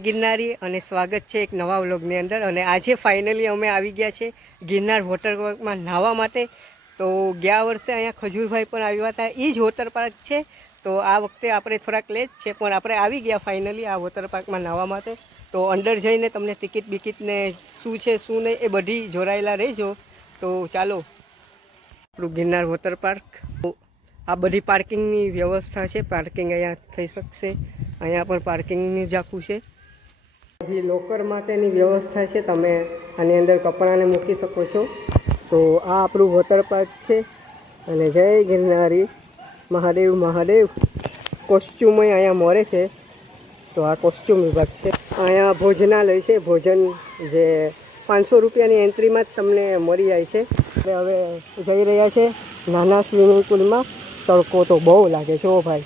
ગિરનારી અને સ્વાગત છે એક નવા વ્લોગની અંદર. અને આજે ફાઇનલી અમે આવી ગયા છે ગિરનાર વોટર પાર્કમાં નાહવા માટે. તો ગયા વર્ષે અહીંયા ખજૂરભાઈ પણ આવ્યા હતા. એ જ વોટર પાર્ક છે. તો આ વખતે આપણે થોડાક લેટ છે, પણ આપણે આવી ગયા ફાઇનલી આ વોટર પાર્કમાં નાહવા માટે. તો અંદર જઈને તમને ટિકિટ બિકિટ ને શું છે, શું નહીં, એ બધી જોડાયેલા રહેજો. તો ચાલો, આપણું ગિરનાર વોટર પાર્ક આ બધી પાર્કિંગની વ્યવસ્થા છે. પાર્કિંગ અહીંયા થઈ શકશે. અહીંયા પણ પાર્કિંગની જ છે. હજી લોકર માટેની વ્યવસ્થા છે, તમે આની અંદર કપડાને મૂકી શકો છો. તો આ આપણું વોટર પાર્ક છે. અને જય ગિરનારી. મહાદેવ મહાદેવ. કોસ્ચ્યુમ અહીંયા મળે છે. તો આ કોસ્ચ્યુમ વિભાગ છે. અહીંયા ભોજનાલય છે. ભોજન જે પાંચસો રૂપિયાની એન્ટ્રીમાં જ તમને મળી જાય છે. હવે જઈ રહ્યા છે નાના સ્વિમિંગ પુલમાં. તડકો તો બહુ લાગે છે, ઓ ભાઈ.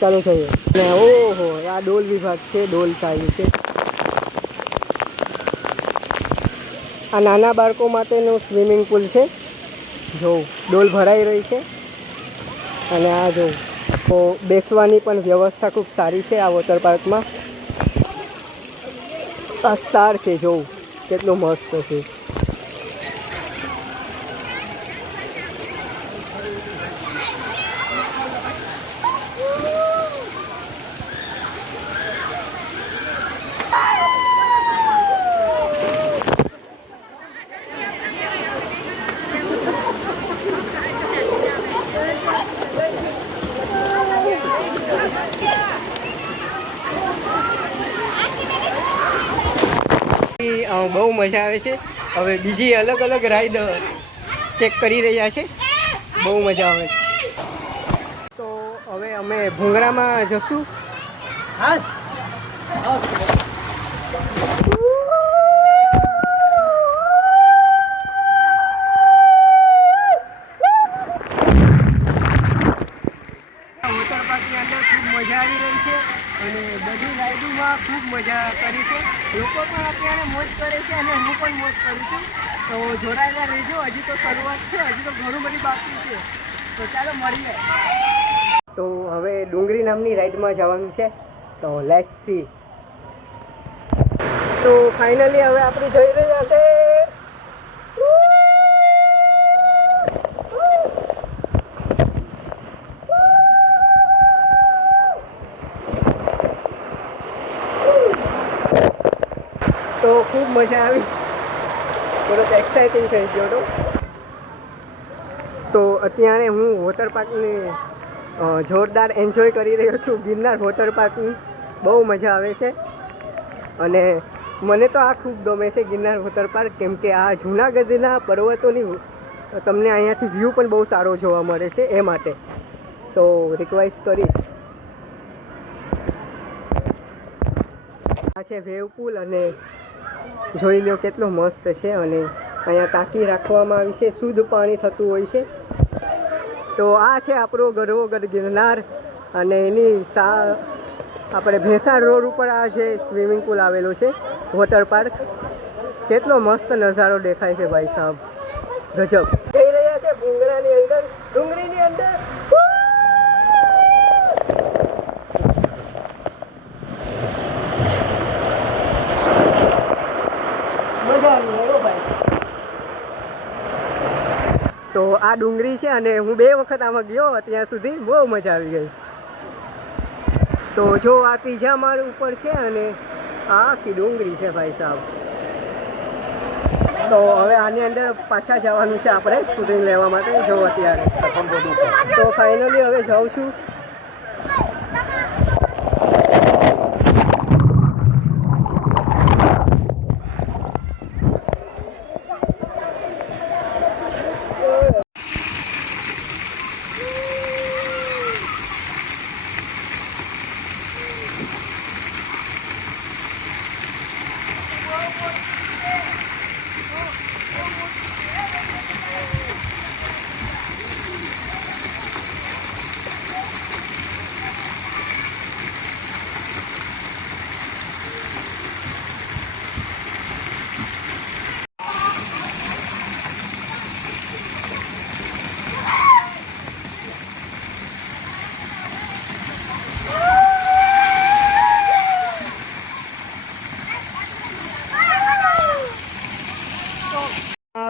ચાલો જઈએ. ને ઓહો, આ ડોલ વિભાગ છે, ડોલ ચાલુ છે. આ નાના બાળકો માટેનું સ્વિમિંગ પુલ છે. જો ડોલ ભરાઈ રહી છે. અને આ જો તો બેસવાની પણ વ્યવસ્થા ખૂબ સારી છે આ વોટર પાર્કમાં. આ સ્ટાર છે જોવું કેટલું મસ્ત છે. બહુ મજા આવે છે. હવે બીજી અલગ અલગ રાઈડ ચેક કરી રહ્યા છે. બહુ મજા આવે છે. તો હવે અમે ભૂંગરામાં જશું. હા વોટર પાર્કની અંદર ખૂબ મજા આવી રહી છે અને બધી રાઇડોમાં ખૂબ મજા કરી છે. લોકો પણ અત્યારે મોજ કરે છે અને હું પણ મોજ કરું છું. તો જોડાયેલા રહેજો. હજી તો શરૂઆત છે. હજી તો ઘણું બધી બાકી છે. તો ચાલો મળીએ. તો હવે ડુંગરી નામની રાઈડમાં જવાનું છે. તો લેટ્સ સી તો ફાઇનલી હવે આપણે જઈ રહ્યા છે તો ખૂબ મજા આવી. થોડોક એક્સાઇટિંગ થઈ ગયો હતો. તો અત્યારે હું વોટર પાર્કને જોરદાર એન્જોય કરી રહ્યો છું. ગિરનાર વોટર પાર્કની બહુ મજા આવે છે. અને મને તો આ ખૂબ ગમે છે ગિરનાર વોટર પાર્ક કેમ કે આ જૂનાગઢના પર્વતોની તમને અહીંયાથી વ્યૂ પણ બહુ સારો જોવા મળે છે એ માટે. તો રિક્વેસ્ટ કરીશ. આ છે વેવ પુલ અને જોઈ લો કેટલો મસ્ત છે અને અહીંયા ટાંકી રાખવામાં આવી છે, શુદ્ધ પાણી થતું હોય છે. તો આ છે આપણો ગઢવોગઢ ગિરનાર અને એની સા આપણે ભેંસાણ રોડ ઉપર આ જે સ્વિમિંગ પુલ આવેલો છે, વોટર પાર્ક. કેટલો મસ્ત નજારો દેખાય છે ભાઈ સાહેબ. ગજબ. જઈ રહ્યા છે ભૂંગરાની અંદર, ડુંગળીની અંદર મજા આવી ગઈ હો ભાઈ તો આ ડુંગળી છે અને હું બે વખત આમાં ગયો ત્યાં સુધી બહુ મજા આવી ગઈ. તો જો આ ત્રીજા માળ ઉપર છે અને આ આખી ડુંગળી છે ભાઈ સાહેબ. તો હવે આની અંદર પાછા જવાનું છે આપણે શૂટિંગ લેવા માટે, જો અત્યારે. તો ફાઇનલી હવે જાઉં છું.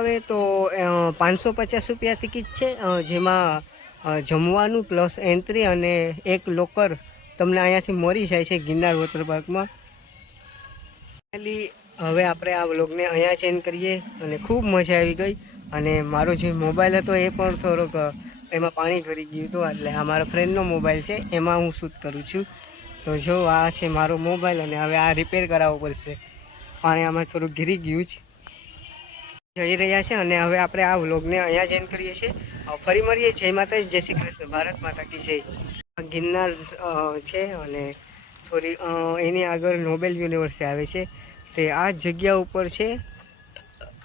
આવે તો પાંચસો પચાસ રૂપિયા ટિકિટ છે જેમાં જમવાનું પ્લસ એન્ટ્રી અને એક લોકર તમને અહીંયાથી મળી જાય છે ગિરનાર વોટર પાર્કમાં. હવે આપણે આ વ્લોગને અહીંયા ચેન્જ કરીએ અને ખૂબ મજા આવી ગઈ. અને મારો જે મોબાઈલ હતો એ પણ થોડોક એમાં પાણી ભરી ગયું હતું, એટલે આ મારા ફ્રેન્ડનો મોબાઈલ છે, એમાં હું શૂટ કરું છું. તો જો આ છે મારો મોબાઈલ અને હવે આ રિપેર કરાવવો પડશે. પાણી આમાં થોડુંક ઘીરી ગયું છે જઈ રહ્યા છે અને હવે આપણે આ વ્લોગને અહીંયા જ કરીએ છીએ. ફરી મળીએ. જય માતા જય શ્રી કૃષ્ણ. ભારત માતા કી જય. ગિરનાર છે અને સોરી એની આગળ નોબેલ યુનિવર્સિટી આવે છે. તે આ જગ્યા ઉપર છે.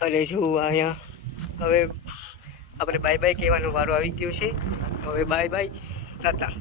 અને જો અહીંયા, હવે આપણે બાય બાય કહેવાનો વારો આવી ગયો છે. હવે બાય બાય ટાટા.